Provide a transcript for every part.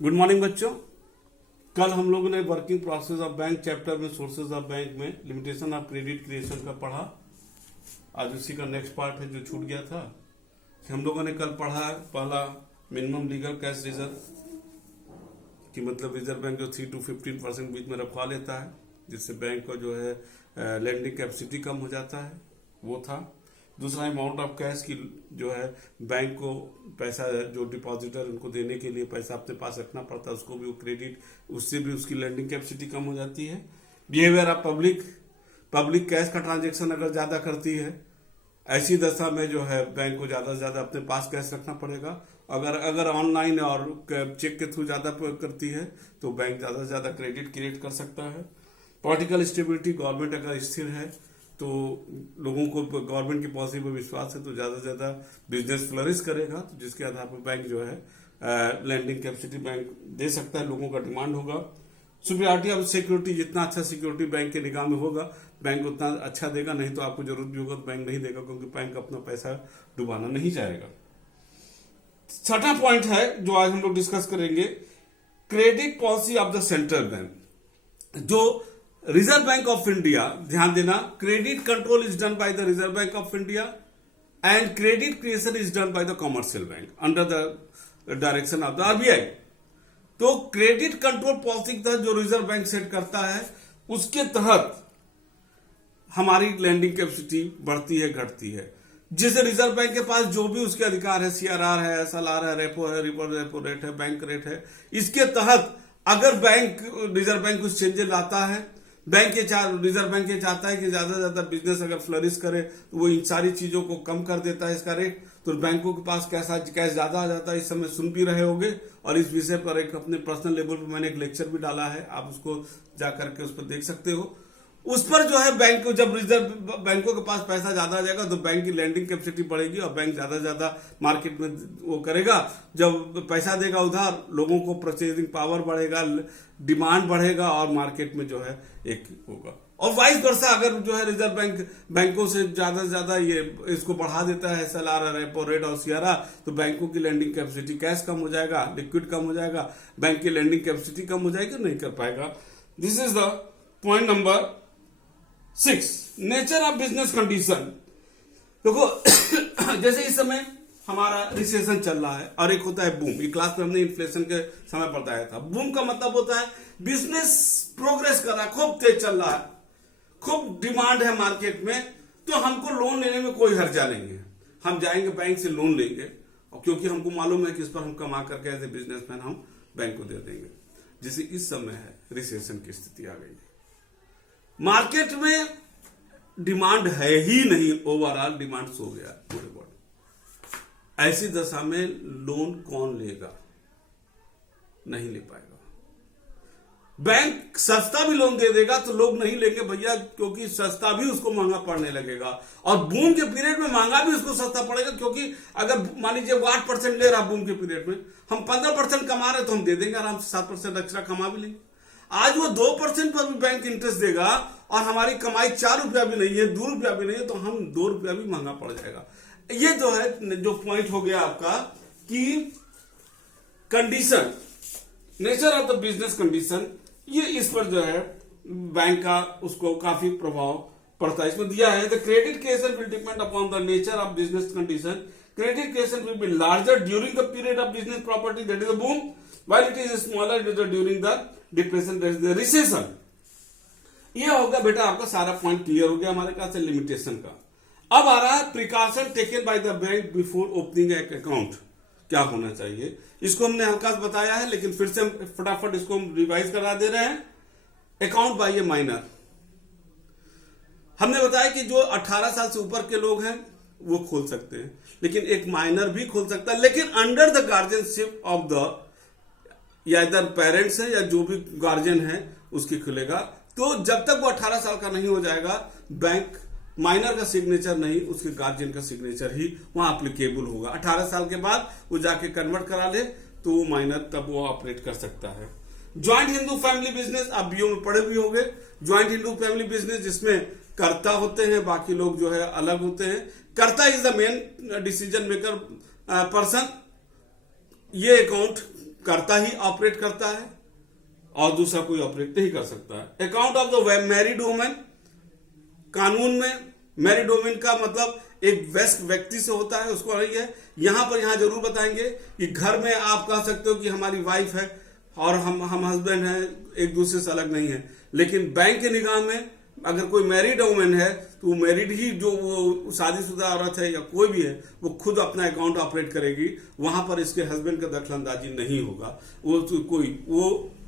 Good morning बच्चों। कल हम लोगों ने working process of bank chapter में सोर्सेज ऑफ बैंक में लिमिटेशन ऑफ क्रेडिट क्रिएशन का पढ़ा। आज उसी का नेक्स्ट पार्ट है जो छूट गया था। हम लोगों ने कल पढ़ा पहला मिनिमम लीगल कैश रिजर्व कि मतलब रिजर्व बैंक जो 3 to 15% बीच में रखवा लेता है, जिससे बैंक को जो है लैंडिंग कैपेसिटी कम हो जाता है, वो था। दूसरा अमाउंट ऑफ कैश की जो है बैंक को पैसा जो डिपॉजिटर उनको देने के लिए पैसा अपने पास रखना पड़ता है, उसको भी वो क्रेडिट, उससे भी उसकी लैंडिंग कैपेसिटी कम हो जाती है। बिहेवियर ऑफ पब्लिक कैश का ट्रांजेक्शन अगर ज्यादा करती है, ऐसी दशा में जो है बैंक को ज्यादा से ज्यादा अपने पास कैश रखना पड़ेगा। अगर ऑनलाइन और चेक के थ्रू ज्यादा करती है तो बैंक ज्यादा से ज्यादा क्रेडिट क्रिएट कर सकता है। पॉलिटिकल स्टेबिलिटी, गवर्नमेंट अगर स्थिर है तो लोगों को गवर्नमेंट की पॉलिसी पर विश्वास है तो ज्यादा से ज्यादा बिजनेस फ्लरिश करेगा, तो जिसके आधार पर बैंक जो है लैंडिंग कैपेसिटी बैंक दे सकता है, लोगों का डिमांड होगा। सुपीरियरिटी ऑफ सिक्योरिटी, जितना अच्छा सिक्योरिटी बैंक के निगाह में होगा बैंक उतना अच्छा देगा, नहीं तो आपको जरूरत भी होगा तो बैंक नहीं देगा, क्योंकि बैंक अपना पैसा डुबाना नहीं चाहेगा। छठा पॉइंट है जो आज हम लोग डिस्कस करेंगे, credit policy of the central bank. जो रिजर्व बैंक ऑफ इंडिया, ध्यान देना, credit control is done by the reserve bank of India and credit creation is done by the commercial bank under the direction of the RBI. तो credit control policy के तहत जो reserve bank set करता है, उसके तहत हमारी landing capacity बढ़ती है, घटती है। जिस रिजर्व बैंक के पास जो भी उसके अधिकार है, सीआरआर है, एसएलआर है, रेपो है, रेपो रेट है, बैंक रेट है, इसके तहत अगर रिजर्व बैंक कुछ चेंजेस लाता है, रिजर्व बैंक ये चाहता है कि ज्यादा से ज्यादा बिजनेस अगर फ्लरिश करे तो वो इन सारी चीजों को कम कर देता है इसका रेट, तो बैंकों के पास कैश ज्यादा आ जाता है। इस समय सुन भी रहे होंगे और इस विषय पर एक अपने पर्सनल लेवल पर मैंने एक लेक्चर भी डाला है, आप उसको जाकर के उस पर देख सकते हो। उस पर जो है बैंक को, जब रिजर्व बैंकों के पास पैसा ज्यादा आ जाएगा तो बैंक की लैंडिंग कैपेसिटी बढ़ेगी और बैंक ज्यादा से ज्यादा मार्केट में वो करेगा। जब पैसा देगा उधार, लोगों को परचेजिंग पावर बढ़ेगा, डिमांड बढ़ेगा और मार्केट में जो है एक होगा। और वाइस वर्सा, अगर जो है रिजर्व बैंक बैंकों से ज्यादा ये इसको बढ़ा देता है, एसएलआर, रेपो रेट और सीआरआर, तो बैंकों की लैंडिंग कैपेसिटी, कैश कम हो जाएगा, लिक्विड कम हो जाएगा, बैंक की लैंडिंग कैपेसिटी कम हो जाएगी, नहीं कर पाएगा। This is the point number 6, nature of business condition. देखो जैसे इस समय हमारा रिसेशन चल रहा है और एक होता है बूम। ये क्लास में हमने इन्फ्लेशन के समय बताया था। बूम का मतलब होता है बिजनेस प्रोग्रेस कर रहा है, खूब तेज चल रहा है, खूब डिमांड है मार्केट में, तो हमको लोन लेने में कोई हर्जा नहीं है। हम जाएंगे बैंक से लोन लेंगे, और क्योंकि हमको मालूम है कि इस पर हम कमा करके एज ए बिजनेसमैन हम बैंक को दे देंगे। जैसे इस समय है, रिसेशन की स्थिति आ गई है, मार्केट में डिमांड है ही नहीं, ओवरऑल डिमांड सो गया पूरे वर्ल्ड। ऐसी दशा में लोन कौन लेगा? नहीं ले पाएगा। बैंक सस्ता भी लोन दे देगा तो लोग नहीं लेंगे भैया, क्योंकि सस्ता भी उसको महंगा पड़ने लगेगा, और बूम के पीरियड में महंगा भी उसको सस्ता पड़ेगा। क्योंकि अगर मान लीजिए वो 8% ले रहा बूम के पीरियड में, हम 15% कमा रहे तो हम दे देंगे आराम से, 7% एक्स्ट्रा कमा भी लेंगे। आज वो 2% पर भी बैंक इंटरेस्ट देगा और हमारी कमाई 4 रुपया भी नहीं है, 2 रुपया भी नहीं है, तो हम 2 रुपया भी महंगा पड़ जाएगा। ये जो है जो पॉइंट हो गया आपका कि condition, nature of the business condition, ये इस पर जो है बैंक का उसको काफी प्रभाव पड़ता है। इसमें दिया है the credit creation will depend upon the nature of business condition. Credit creation will be larger during the period of business property, that is the boom, while it is smaller during the depression, that is the recession। ये होगा बेटा आपका सारा point clear हो गया हमारे पास से limitation का। अब आ रहा है precaution taken by the bank before opening एक अकाउंट, क्या होना चाहिए। इसको हमने हल्का सा बताया है, लेकिन फिर से हम फटाफट इसको हम रिवाइज करा दे रहे हैं। अकाउंट बाय ए माइनर, हमने बताया कि जो 18 साल से ऊपर के लोग हैं वो खोल सकते हैं, लेकिन एक माइनर भी खोल सकता है, लेकिन under the guardianship of the, या इधर पेरेंट्स है या जो भी गार्जियन है उसकी खुलेगा। तो जब तक वो 18 साल का नहीं हो जाएगा, बैंक माइनर का सिग्नेचर नहीं, उसके गार्जियन का सिग्नेचर ही वहां एप्लीकेबल होगा। 18 साल के बाद वो जाके कन्वर्ट करा ले तो वो माइनर तब वो ऑपरेट कर सकता है। ज्वाइंट हिंदू फैमिली बिजनेस, आप बीओ में पढ़े भी होंगे, ज्वाइंट हिंदू फैमिली बिजनेस जिसमें कर्ता होते हैं, बाकी लोग जो है अलग होते हैं। कर्ता is the main decision maker person. ये अकाउंट करता ही ऑपरेट करता है और दूसरा कोई ऑपरेट नहीं कर सकता है। Account of the married women, कानून में मैरिड वुमेन का मतलब एक वयस्क व्यक्ति से होता है, उसको नहीं है। यहां जरूर बताएंगे कि घर में आप कह सकते हो कि हमारी वाइफ है और हम हस्बैंड हैं, एक दूसरे से अलग नहीं है। लेकिन बैंक के निगाह में अगर कोई मैरिड वुमेन है तो मैरिड ही, जो वो शादीशुदा औरत है या कोई भी है, वो खुद अपना अकाउंट ऑपरेट करेगी। वहां पर इसके हस्बैंड का दखलंदाजी नहीं होगा। वो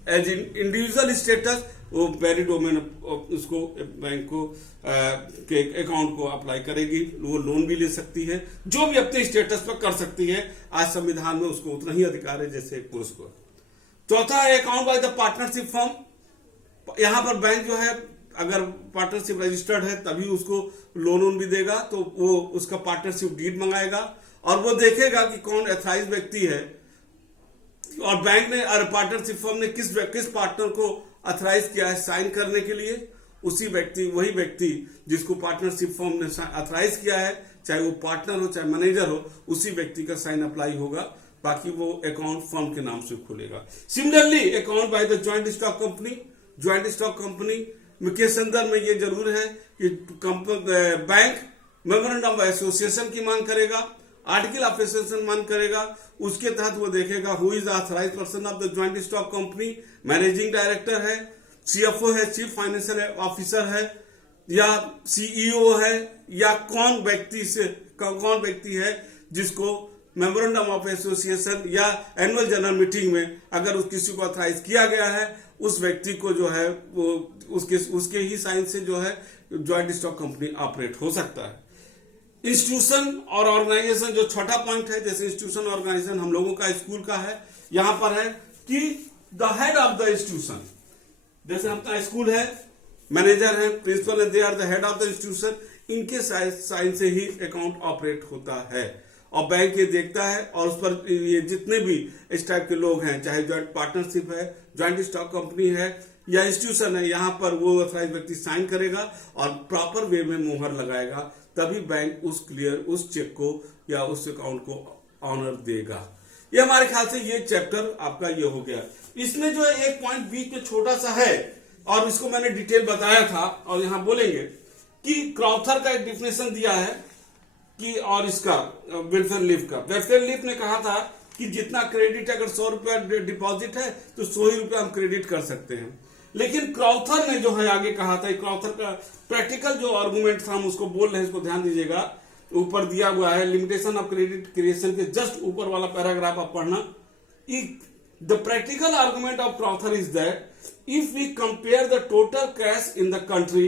एज इंडिविजुअल स्टेटस वो मैरिड वुमेन उसको बैंक को के अकाउंट को अप्लाई करेगी। वो लोन भी ले सकती है, जो भी अपने स्टेटस पर कर सकती है। आज संविधान में उसको उतना ही अधिकार है जैसे एक पुरुष को। चौथा है account by the partnership firm. यहां पर बैंक जो है अगर पार्टनरशिप रजिस्टर्ड है तभी उसको लोन भी देगा, तो वो उसका पार्टनरशिप डीड मंगाएगा और वो देखेगा कि कौन एथराइज व्यक्ति है और बैंक ने और पार्टनरशिप फर्म ने किस पार्टनर को अथराइज किया है साइन करने के लिए। वही व्यक्ति जिसको पार्टनरशिप फर्म ने अथराइज किया है, चाहे वो पार्टनर हो चाहे मैनेजर हो, उसी व्यक्ति का साइन अप्लाई होगा। बाकी वो अकाउंट फर्म के नाम से खुलेगा। Similarly account by the joint stock company, joint stock company के संदर्भ में ये जरूर है कि बैंक मेमोरेंडम ऑफ एसोसिएशन की मांग करेगा, आर्टिकल ऑफ एसोसिएशन मांग करेगा। उसके तहत वो देखेगा who is the authorised person of the joint stock company, managing director है, सीएफओ है, चीफ फाइनेंशियल ऑफिसर है, या सीईओ है, या कौन व्यक्ति है जिसको मेमोरेंडम ऑफ एसोसिएशन या एनुअल जनरल मीटिंग में अगर उस किसी को ऑथराइज किया गया है, उस व्यक्ति को जो है वो उसके ही साइन से जो है ज्वाइंट स्टॉक कंपनी ऑपरेट हो सकता है। इंस्टीट्यूशन और ऑर्गेनाइजेशन जो छठा पॉइंट है, जैसे इंस्टीट्यूशन ऑर्गेनाइजेशन हम लोगों का स्कूल का है, यहां पर है कि the head of the institution, जैसे अपना स्कूल है, मैनेजर है, प्रिंसिपल है, they are the head of the institution, इनके साइन से ही अकाउंट ऑपरेट होता है और बैंक ये देखता है और उस पर ये जितने भी इस टाइप के लोग हैं, चाहे ज्वाइंट पार्टनरशिप है, ज्वाइंट स्टॉक कंपनी है या इंस्टीट्यूशन है, यहां पर वो अथराइज व्यक्ति साइन करेगा और प्रॉपर वे में मुहर लगाएगा, तभी बैंक उस चेक को या उस अकाउंट को ऑनर देगा। ये हमारे ख्याल से ये चैप्टर आपका ये हो गया। इसमें जो है एक पॉइंट बीच में छोटा सा है और इसको मैंने डिटेल बताया था और यहां बोलेंगे कि क्रॉथर का एक डिफिनेशन दिया है कि, और इसका वेलफेयर लीफ का, वेलफेयर लीफ ने कहा था कि जितना क्रेडिट, अगर 100 रुपया डिपॉजिट है तो 100 ही रुपया हम क्रेडिट कर सकते हैं। लेकिन क्रॉथर ने जो है आगे कहा था, क्रॉथर का प्रैक्टिकल जो आर्गुमेंट था हम उसको बोल रहे हैं, इसको ध्यान दीजिएगा, ऊपर दिया हुआ है लिमिटेशन ऑफ क्रेडिट क्रिएशन के जस्ट ऊपर वाला पैराग्राफ आप पढ़ना। The practical argument of Crowther is that if we compare the total cash in the country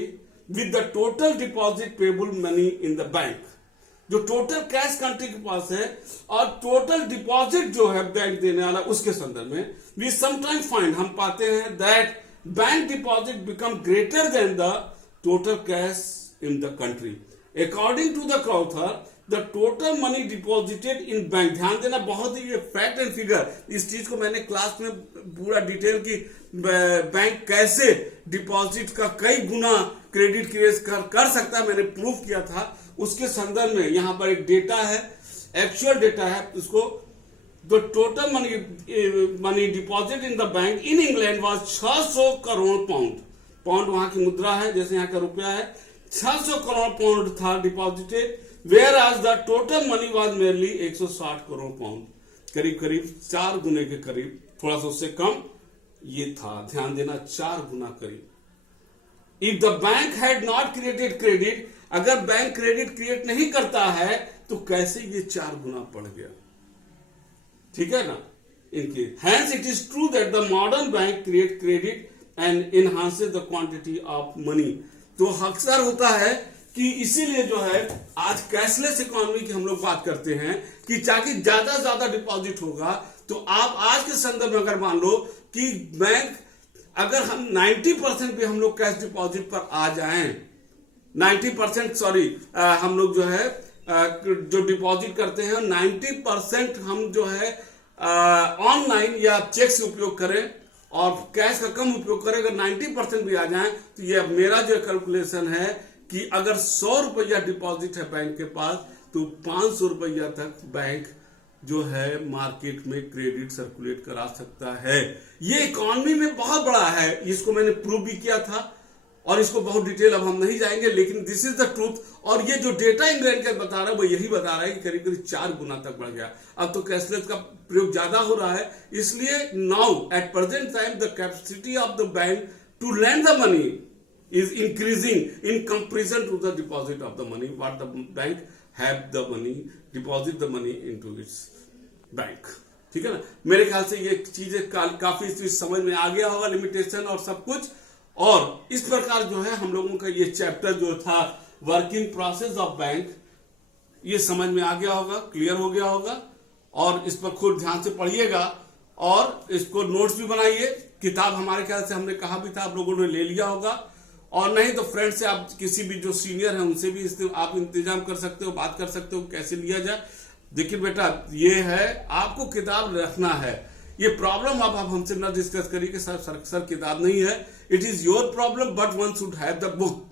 with the total deposit payable money in the bank, जो total cash country के पास है और टोटल डिपॉजिट जो है bank देने वाला, उसके संदर्भ में वी समटाइम फाइंड, हम पाते हैं that bank deposit become greater than the total cash in the country. According to the Crowther the total money deposited in bank, ध्यान देना, बहुत ही फैक्ट एंड फिगर, इस चीज को मैंने क्लास में पूरा डिटेल की बैंक कैसे डिपॉजिट का कई गुना क्रेडिट क्रिएट कर सकता है, मैंने प्रूफ किया था। उसके संदर्भ में यहां पर एक डेटा है, एक्चुअल डेटा है, उसको the total money deposit in the bank in England was 600 crore pound वहां की मुद्रा है, जैसे यहां का रुपया है, 600 करोड़ पाउंड था डिपॉजिटेड, वेयर आज the total money was merely 160 crore pound, करीब करीब 4 गुने के करीब, थोड़ा सा उससे कम ये था, ध्यान देना 4 गुना करीब। If the bank had not created credit, अगर बैंक क्रेडिट क्रिएट नहीं करता है तो कैसे ये 4 गुना बढ़ गया, ठीक है ना इनके। Hence it is true that the modern bank create credit and enhances the quantity of money. तो अक्सर होता है कि इसीलिए जो है आज कैशलेस इकोनॉमी की हम लोग बात करते हैं कि ताकि ज्यादा से ज्यादा डिपॉजिट होगा। तो आप आज के संदर्भ में अगर मान लो कि बैंक, अगर हम 90% भी हम लोग कैश डिपॉजिट पर आ जाएं, 90% सॉरी, हम लोग जो है जो डिपॉजिट करते हैं 90% हम जो है ऑनलाइन या चेक से उपयोग करें और कैश का कम उपयोग करें, अगर 90% भी आ जाए तो ये मेरा जो कैलकुलेशन है कि अगर 100 रुपया डिपॉजिट है बैंक के पास तो 500 रुपया तक बैंक जो है मार्केट में क्रेडिट सर्कुलेट करा सकता है। ये इकोनॉमी में बहुत बड़ा है, इसको मैंने प्रूव भी किया था और इसको बहुत डिटेल अब हम नहीं जाएंगे, लेकिन दिस इज द ट्रूथ। और ये जो डेटा इंग्लैंड का बता रहा है वो यही बता रहा है कि करीब करीब 4 गुना तक बढ़ गया। अब तो कैशलेस का प्रयोग ज्यादा हो रहा है, इसलिए now at present time the capacity of the bank to lend the money is increasing in comparison to the deposit of the money what the bank have the money deposit the money into its bank। ठीक है ना, मेरे ख्याल से ये चीजें काफी चीज समझ में आ गया होगा, लिमिटेशन और सब कुछ। और इस प्रकार जो है हम लोगों का ये चैप्टर जो था वर्किंग प्रोसेस ऑफ बैंक, ये समझ में आ गया होगा, क्लियर हो गया होगा। और इस पर खुद ध्यान से पढ़िएगा और इसको नोट्स भी बनाइए। किताब हमारे ख्याल से हमने कहा भी था, आप लोगों ने ले लिया होगा, और नहीं तो फ्रेंड से आप किसी भी जो सीनियर है उनसे भी आप इंतजाम कर सकते हो, बात कर सकते हो कैसे लिया जाए। देखिए बेटा, ये है आपको किताब रखना है। ये प्रॉब्लम अब आप हमसे ना डिस्कस करिए कि सर किताब नहीं है। It is your problem but one should have the book,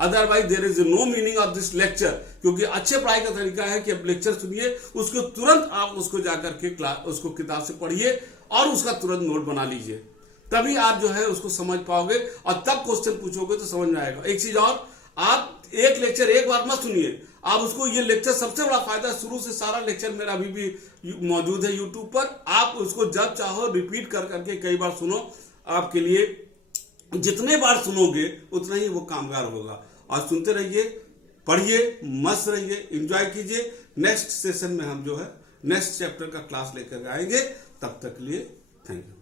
otherwise there is no meaning of this lecture. क्योंकि अच्छे पढ़ाई का तरीका है कि आप लेक्चर सुनिए, उसको तुरंत आप उसको जाकर के उसको किताब से पढ़िए और उसका तुरंत नोट बना लीजिए, तभी आप जो है उसको समझ पाओगे और तब क्वेश्चन पूछोगे तो समझ में आएगा। एक चीज और, आप एक लेक्चर एक बार मत सुनिए, आप उसको, ये लेक्चर सबसे बड़ा फायदा, शुरू से सारा लेक्चर मेरा अभी भी मौजूद है यूट्यूब पर, आप उसको जब चाहो रिपीट कर करके कई बार सुनो। आपके लिए जितने बार सुनोगे उतना ही वो कामगार होगा। और सुनते रहिए, पढ़िए, मस्त रहिए, एंजॉय कीजिए। नेक्स्ट सेशन में हम जो है नेक्स्ट चैप्टर का क्लास लेकर आएंगे, तब तक के लिए थैंक यू।